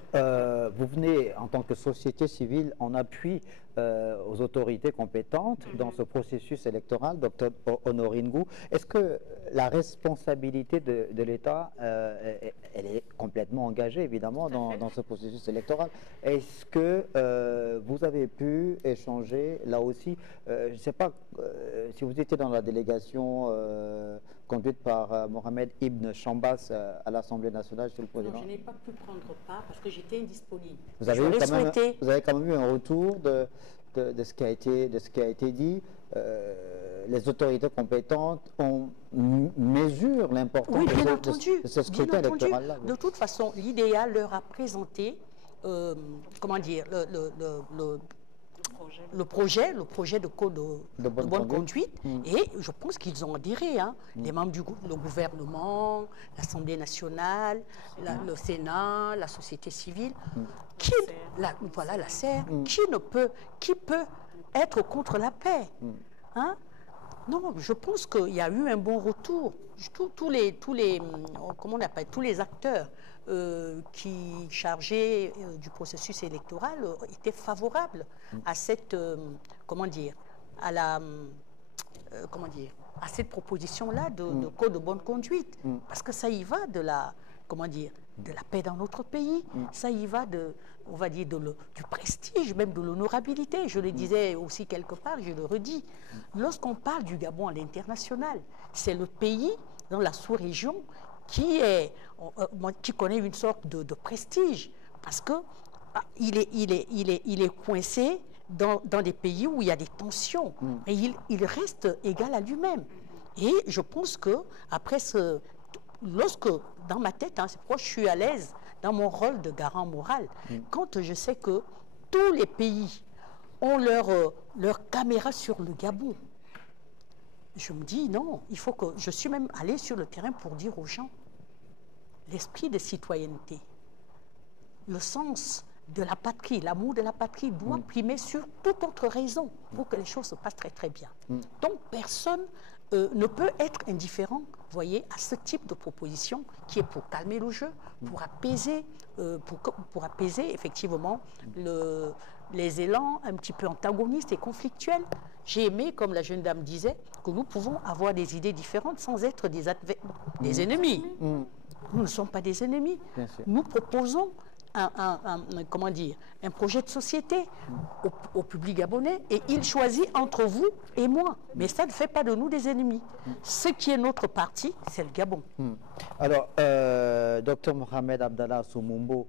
vous venez en tant que société civile en appui aux autorités compétentes dans ce processus électoral, Dr Honorine Ngou. Est-ce que la responsabilité de l'État, elle est complètement engagée évidemment dans ce processus électoral? Est-ce que vous avez pu échanger là aussi, je ne sais pas si vous étiez dans la délégation conduite par Mohamed Ibn Chambas à l'Assemblée nationale sur le président? Non, je n'ai pas pu prendre part parce que j'étais indisponible. Vous avez quand même eu un retour de ce qui a été dit. Les autorités compétentes mesurent l'importance de ce scrutin électoral-là. De toute façon, l'idéal leur a présenté, comment dire, le projet de code de bonne conduite, et je pense qu'ils ont adhéré, les membres du gouvernement, l'Assemblée nationale, le Sénat, la société civile, la SER, qui peut être contre la paix, Non, je pense qu'il y a eu un bon retour. Tous les acteurs qui chargeaient du processus électoral étaient favorables à cette, à cette proposition-là de code de bonne conduite, parce que ça y va de la paix dans notre pays, ça y va on va dire du prestige, même de l'honorabilité. Je le disais aussi quelque part, je le redis. Lorsqu'on parle du Gabon à l'international, c'est le pays dans la sous-région qui connaît une sorte de prestige, parce que il est coincé dans des pays où il y a des tensions, mais il reste égal à lui-même. Et je pense que après dans ma tête, c'est pourquoi je suis à l'aise dans mon rôle de garant moral, quand je sais que tous les pays ont leur caméra sur le Gabon, je me dis non, il faut que... Je suis même allée sur le terrain pour dire aux gens, l'esprit de citoyenneté, le sens de la patrie, l'amour de la patrie doit primer sur toute autre raison pour que les choses se passent très très bien. Donc personne ne peut être indifférent, voyez, à ce type de proposition qui est pour calmer le jeu, pour apaiser effectivement les élans un petit peu antagonistes et conflictuels. J'ai aimé, comme la jeune dame disait, que nous pouvons avoir des idées différentes sans être des ennemis. Nous ne sommes pas des ennemis. Nous proposons un projet de société au public gabonais, et il choisit entre vous et moi. Mais ça ne fait pas de nous des ennemis. Ce qui est notre parti, c'est le Gabon. Alors, Dr Mohamed Abdallah Soumombo,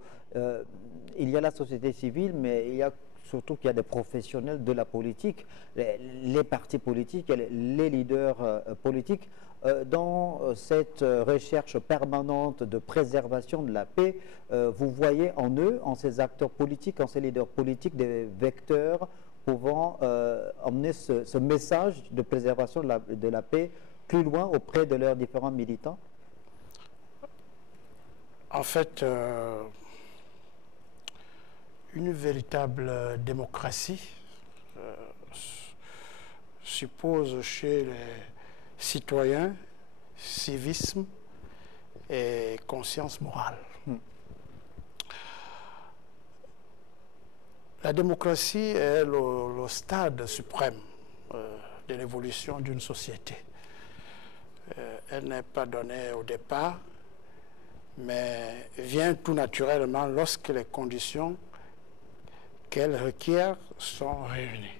il y a la société civile, mais il y a surtout qu'il y a des professionnels de la politique, les partis politiques, les leaders politiques. Dans cette recherche permanente de préservation de la paix, vous voyez en eux, en ces acteurs politiques, en ces leaders politiques, des vecteurs pouvant emmener ce message de préservation de la paix plus loin auprès de leurs différents militants? En fait, une véritable démocratie suppose chez les citoyens civisme et conscience morale. La démocratie est le stade suprême de l'évolution d'une société. Elle n'est pas donnée au départ, mais vient tout naturellement lorsque les conditions qu'elle requiert sont réunies.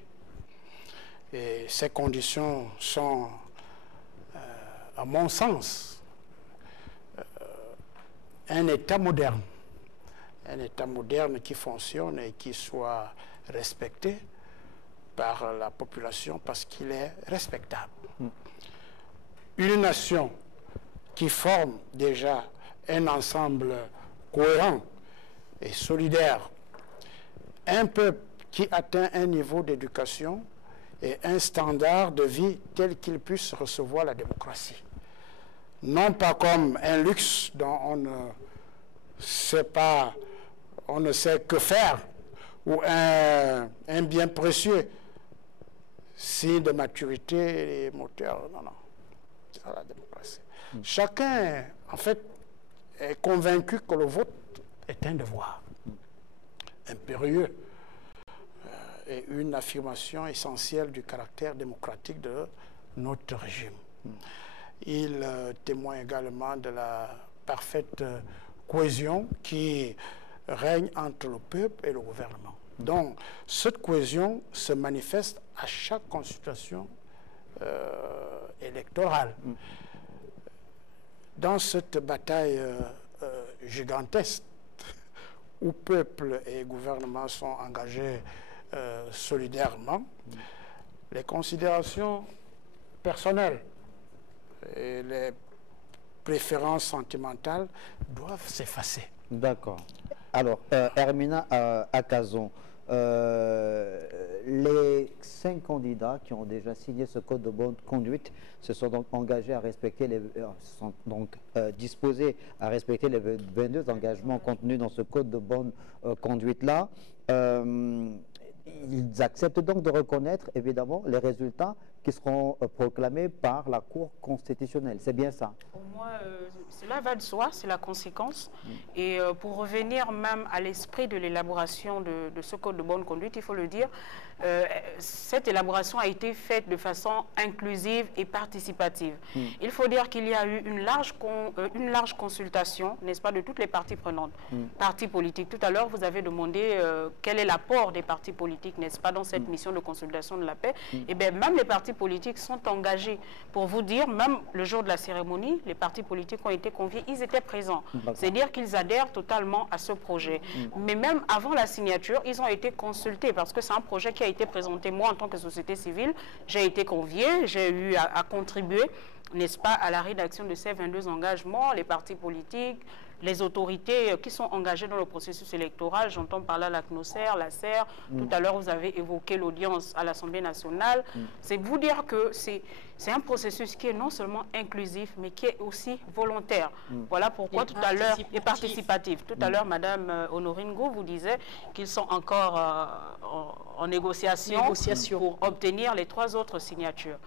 Et ces conditions sont, à mon sens, un État moderne qui fonctionne et qui soit respecté par la population parce qu'il est respectable. Une nation qui forme déjà un ensemble cohérent et solidaire, un peuple qui atteint un niveau d'éducation et un standard de vie tel qu'il puisse recevoir la démocratie. Non pas comme un luxe dont on ne sait que faire, ou un bien précieux, signe de maturité et moteur. Non, non. C'est ça la démocratie. Chacun, en fait, est convaincu que le vote est un devoir impérieux et une affirmation essentielle du caractère démocratique de notre régime. Il témoigne également de la parfaite cohésion qui règne entre le peuple et le gouvernement. Donc, cette cohésion se manifeste à chaque consultation électorale. Dans cette bataille gigantesque où peuple et gouvernement sont engagés solidairement, les considérations personnelles et les préférences sentimentales doivent s'effacer. D'accord. Alors, Hermina Akazon, les 5 candidats qui ont déjà signé ce code de bonne conduite se sont donc engagés à respecter sont donc disposés à respecter les 22 engagements contenus dans ce code de bonne conduite-là. Ils acceptent donc de reconnaître évidemment les résultats qui seront proclamés par la Cour constitutionnelle. C'est bien ça? Pour moi, cela va de soi, c'est la conséquence. Et pour revenir même à l'esprit de l'élaboration de ce code de bonne conduite, il faut le dire, cette élaboration a été faite de façon inclusive et participative. Il faut dire qu'il y a eu une large consultation, n'est-ce pas, de toutes les parties prenantes, partis politiques. Tout à l'heure, vous avez demandé quel est l'apport des partis politiques, n'est-ce pas, dans cette mission de consolidation de la paix. Et bien, même les partis politiques sont engagés. Pour vous dire, même le jour de la cérémonie, les partis politiques ont été conviés, ils étaient présents. C'est-à-dire qu'ils adhèrent totalement à ce projet. Mais même avant la signature, ils ont été consultés parce que c'est un projet qui a été présenté. Moi, en tant que société civile, j'ai été conviée, j'ai eu à contribuer, n'est-ce pas, à la rédaction de ces 22 engagements, les partis politiques, les autorités qui sont engagées dans le processus électoral, j'entends par là la CNOSER, la SER, tout à l'heure vous avez évoqué l'audience à l'Assemblée nationale. C'est vous dire que c'est un processus qui est non seulement inclusif, mais qui est aussi volontaire. Voilà pourquoi tout à l'heure, et participatif. Tout à l'heure, Madame Honorine Ngou vous disait qu'ils sont encore en négociation pour obtenir les 3 autres signatures.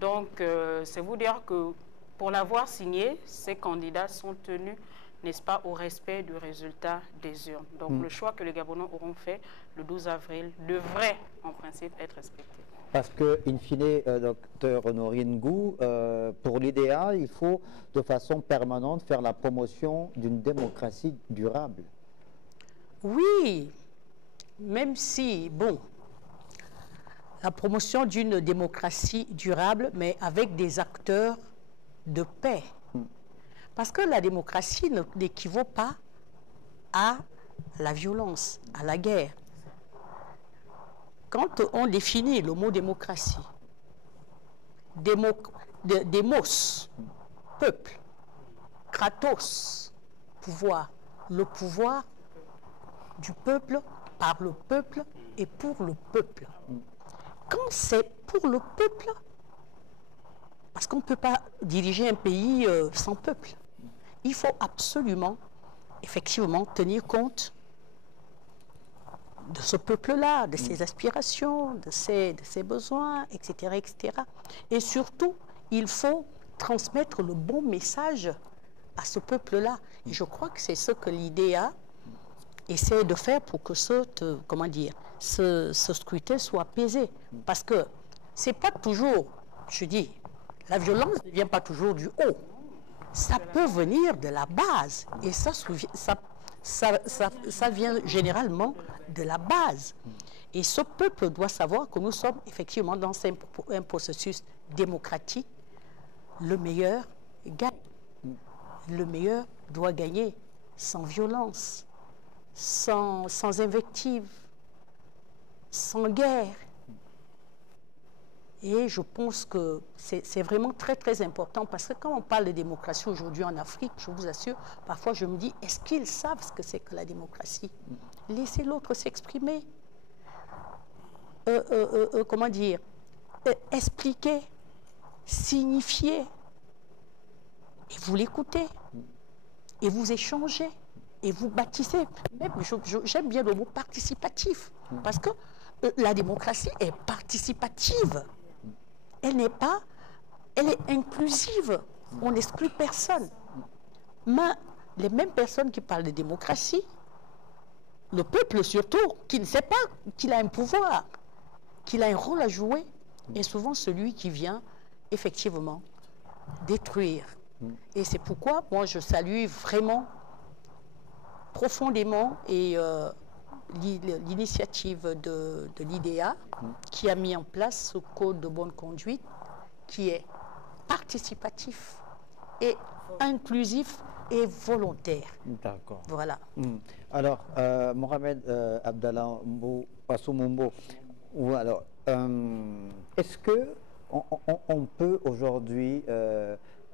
Donc, c'est vous dire que pour l'avoir signé, ces candidats sont tenus, n'est-ce pas, au respect du résultat des urnes. Donc le choix que les Gabonais auront fait le 12 avril devrait en principe être respecté. Parce que, in fine, docteur Honorine Ngou, pour l'IDEA, il faut de façon permanente faire la promotion d'une démocratie durable. Oui, même si, bon, la promotion d'une démocratie durable, mais avec des acteurs de paix. Parce que la démocratie n'équivaut pas à la violence, à la guerre. Quand on définit le mot démocratie, démos, peuple, kratos, pouvoir, le pouvoir du peuple, par le peuple et pour le peuple. Quand c'est pour le peuple, parce qu'on ne peut pas diriger un pays sans peuple. Il faut absolument, effectivement, tenir compte de ce peuple-là, de ses aspirations, de ses besoins, etc., etc. Et surtout, il faut transmettre le bon message à ce peuple-là. Et je crois que c'est ce que l'IDEA essaie de faire pour que ce scrutin soit apaisé. Parce que c'est pas toujours, je dis, la violence ne vient pas toujours du haut. Ça peut venir de la base. Et ça vient généralement de la base. Et ce peuple doit savoir que nous sommes effectivement dans un processus démocratique. Le meilleur gagne. Le meilleur doit gagner sans violence, sans invective, sans guerre. Et je pense que c'est vraiment très, très important parce que quand on parle de démocratie aujourd'hui en Afrique, je vous assure, parfois je me dis, est-ce qu'ils savent ce que c'est que la démocratie? Laissez l'autre s'exprimer. Comment dire? Expliquer, signifier. Et vous l'écoutez. Et vous échangez. Et vous bâtissez. Même, j'aime bien le mot participatif. Parce que la démocratie est participative. Elle n'est pas, elle est inclusive. On n'exclut personne. Mais les mêmes personnes qui parlent de démocratie, le peuple surtout, qui ne sait pas qu'il a un pouvoir, qu'il a un rôle à jouer, est souvent celui qui vient effectivement détruire. Et c'est pourquoi moi je salue vraiment profondément l'initiative de l'IDEA qui a mis en place ce code de bonne conduite qui est participatif et inclusif et volontaire. D'accord. Voilà. Alors, Mohamed Abdallah Assoumumbo, alors, est-ce qu'on peut aujourd'hui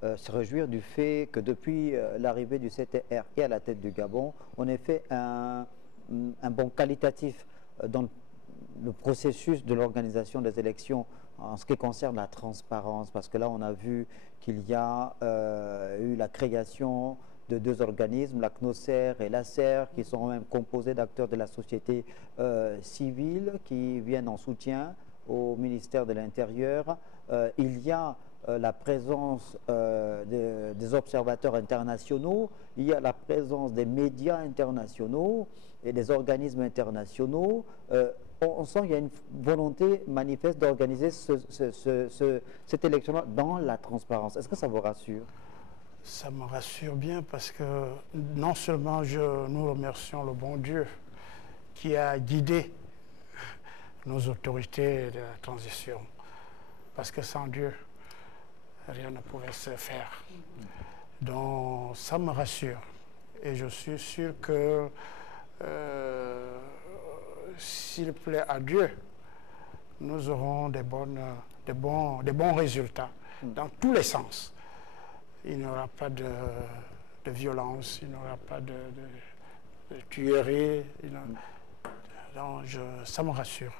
se réjouir du fait que depuis l'arrivée du CTR et à la tête du Gabon, on ait fait un bond qualitatif dans le processus de l'organisation des élections en ce qui concerne la transparence, parce que là on a vu qu'il y a eu la création de deux organismes, la CNOSER et l'ACER, qui sont même composés d'acteurs de la société civile qui viennent en soutien au ministère de l'Intérieur. Il y a la présence des observateurs internationaux, il y a la présence des médias internationaux et des organismes internationaux. On sent qu'il y a une volonté manifeste d'organiser cette élection dans la transparence. Est-ce que ça vous rassure? Ça me rassure bien parce que non seulement nous remercions le bon Dieu qui a guidé nos autorités de la transition, parce que sans Dieu, rien ne pouvait se faire. Donc ça me rassure et je suis sûr que s'il plaît à Dieu, nous aurons des bons résultats dans tous les sens. Il n'y aura pas de violence, il n'y aura pas de tuerie. Donc ça me rassure.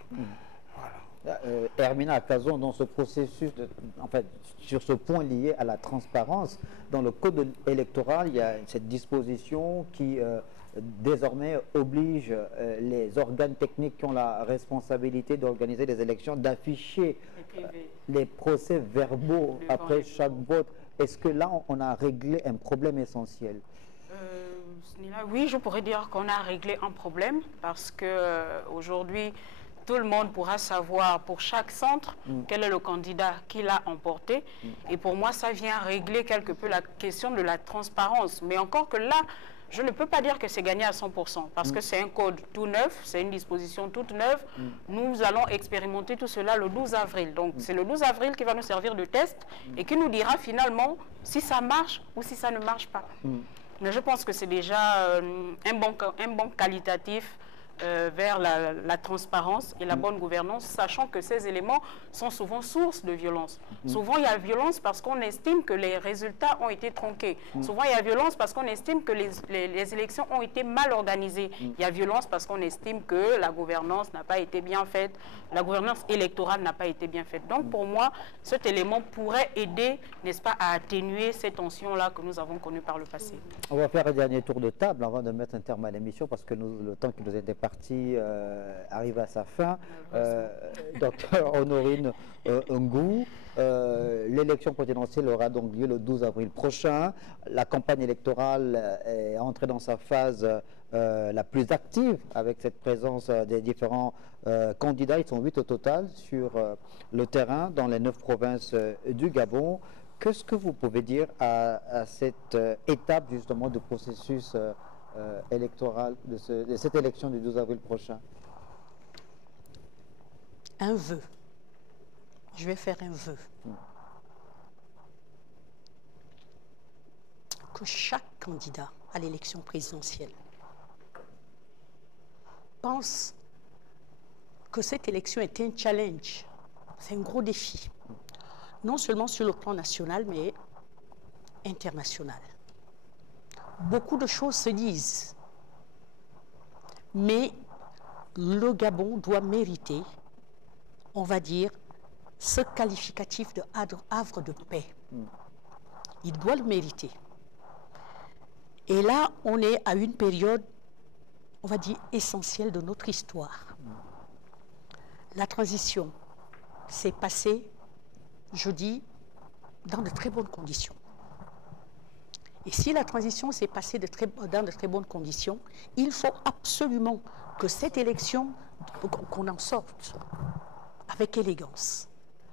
Voilà. Hermina Akazon, dans ce processus, sur ce point lié à la transparence, dans le code électoral, il y a cette disposition qui désormais oblige les organes techniques qui ont la responsabilité d'organiser des élections d'afficher les procès-verbaux après chaque vote. Est-ce que là, on a réglé un problème essentiel? Oui, je pourrais dire qu'on a réglé un problème parce qu'aujourd'hui, tout le monde pourra savoir pour chaque centre quel est le candidat qui l'a emporté. Et pour moi, ça vient régler quelque peu la question de la transparence. Mais encore que là, je ne peux pas dire que c'est gagné à 100% parce que c'est un code tout neuf, c'est une disposition toute neuve. Nous allons expérimenter tout cela le 12 avril. Donc, c'est le 12 avril qui va nous servir de test et qui nous dira finalement si ça marche ou si ça ne marche pas. Mais je pense que c'est déjà un bon qualitatif vers la transparence et la bonne gouvernance, sachant que ces éléments sont souvent source de violence. Souvent, il y a violence parce qu'on estime que les résultats ont été tronqués. Souvent, il y a violence parce qu'on estime que les élections ont été mal organisées. Il y a violence parce qu'on estime que la gouvernance n'a pas été bien faite, la gouvernance électorale n'a pas été bien faite. Donc, pour moi, cet élément pourrait aider, n'est-ce pas, à atténuer ces tensions-là que nous avons connues par le passé. On va faire un dernier tour de table avant de mettre un terme à l'émission parce que le temps qui nous est imparti partie arrive à sa fin. Docteur Honorine Ngou, l'élection présidentielle aura donc lieu le 12 avril prochain. La campagne électorale est entrée dans sa phase la plus active avec cette présence des différents candidats. Ils sont 8 au total sur le terrain dans les 9 provinces du Gabon. Qu'est-ce que vous pouvez dire à cette étape justement du processus électoral de cette élection du 12 avril prochain? Un vœu. Je vais faire un vœu. Que chaque candidat à l'élection présidentielle pense que cette élection est un challenge, c'est un gros défi, non seulement sur le plan national, mais international. Beaucoup de choses se disent, mais le Gabon doit mériter, on va dire, ce qualificatif de havre de paix. Il doit le mériter. Et là, on est à une période, on va dire, essentielle de notre histoire. La transition s'est passée, je dis, dans de très bonnes conditions. Et si la transition s'est passée dans de très bonnes conditions, il faut absolument que cette élection, qu'on en sorte avec élégance,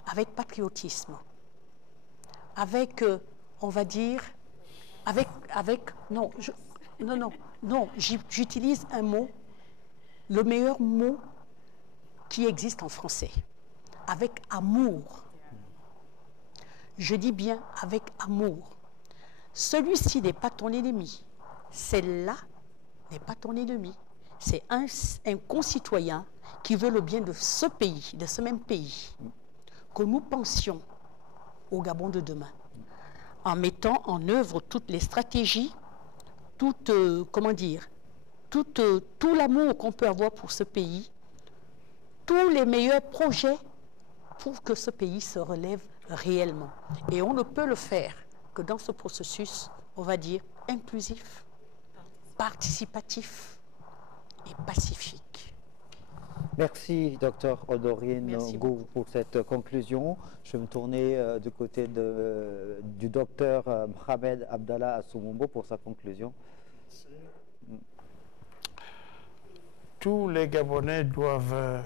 avec patriotisme, avec, on va dire, j'utilise un mot, le meilleur mot qui existe en français, avec amour. Je dis bien avec amour. Celui-ci n'est pas ton ennemi. Celle-là n'est pas ton ennemi. C'est un concitoyen qui veut le bien de ce pays, de ce même pays. Que nous pensions au Gabon de demain, en mettant en œuvre toutes les stratégies, tout l'amour qu'on peut avoir pour ce pays, tous les meilleurs projets pour que ce pays se relève réellement. Et on ne peut le faire que dans ce processus, on va dire, inclusif, participatif et pacifique. Merci, Dr Honorine Ngou, pour cette conclusion. Je vais me tourner du côté du docteur Mohamed Abdallah Assoumombo pour sa conclusion. Tous les Gabonais doivent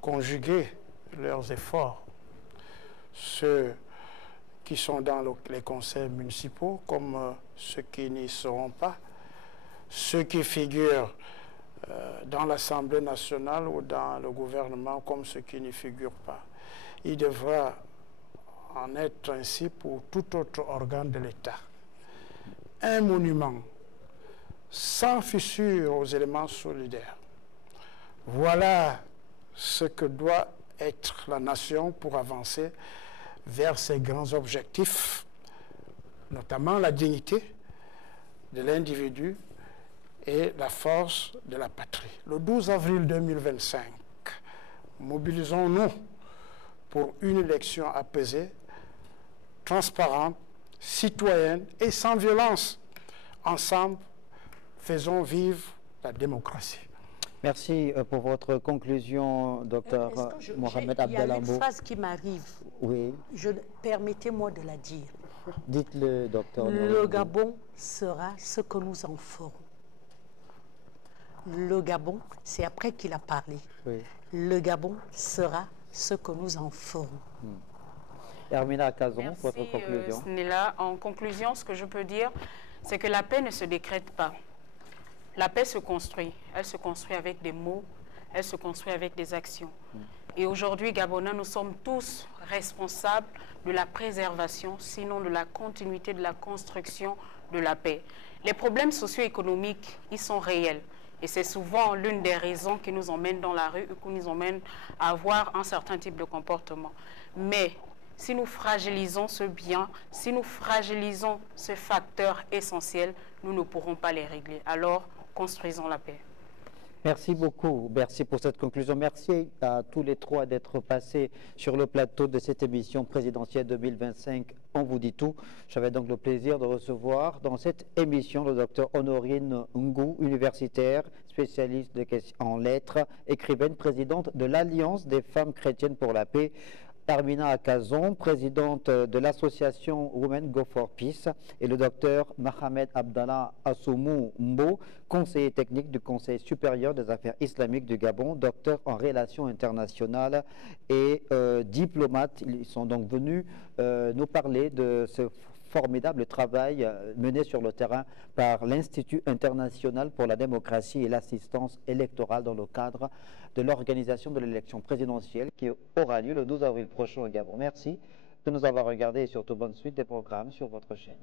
conjuguer leurs efforts, ceux qui sont dans les conseils municipaux comme ceux qui n'y seront pas, ceux qui figurent dans l'Assemblée nationale ou dans le gouvernement comme ceux qui n'y figurent pas. Il devra en être ainsi pour tout autre organe de l'État. Un monument sans fissure aux éléments solidaires. Voilà ce que doit être la nation pour avancer vers ses grands objectifs, notamment la dignité de l'individu et la force de la patrie. Le 12 avril 2025, mobilisons-nous pour une élection apaisée, transparente, citoyenne et sans violence. Ensemble, faisons vivre la démocratie. Merci pour votre conclusion, docteur Mohamed Abdallah Ngou. Il y a une phrase qui m'arrive. Oui. Permettez-moi de la dire. Dites-le, docteur. Le Gabon sera ce que nous en ferons. Le Gabon, c'est après qu'il a parlé. Oui. Le Gabon sera ce que nous en ferons. Hermina Cazon, votre conclusion. Snella, en conclusion, ce que je peux dire, c'est que la paix ne se décrète pas. La paix se construit. Elle se construit avec des mots, elle se construit avec des actions. Et aujourd'hui, Gabonais, nous sommes tous responsables de la préservation, sinon de la continuité de la construction de la paix. Les problèmes socio-économiques, ils sont réels. Et c'est souvent l'une des raisons qui nous emmène dans la rue et qui nous emmène à avoir un certain type de comportement. Mais si nous fragilisons ce bien, si nous fragilisons ce facteur essentiel, nous ne pourrons pas les régler. Alors, construisons la paix. Merci beaucoup. Merci pour cette conclusion. Merci à tous les trois d'être passés sur le plateau de cette émission présidentielle 2025. On vous dit tout. J'avais donc le plaisir de recevoir dans cette émission le docteur Honorine Ngou, universitaire, spécialiste en lettres, écrivaine, présidente de l'Alliance des femmes chrétiennes pour la paix. Armina Akazon, présidente de l'association Women Go for Peace, et le docteur Mohamed Abdallah Assoumou Mbo, conseiller technique du Conseil supérieur des affaires islamiques du Gabon, docteur en relations internationales et diplomate. Ils sont donc venus nous parler de ce formidable travail mené sur le terrain par l'Institut international pour la démocratie et l'assistance électorale dans le cadre de l'organisation de l'élection présidentielle qui aura lieu le 12 avril prochain au Gabon. Merci de nous avoir regardé et surtout bonne suite des programmes sur votre chaîne.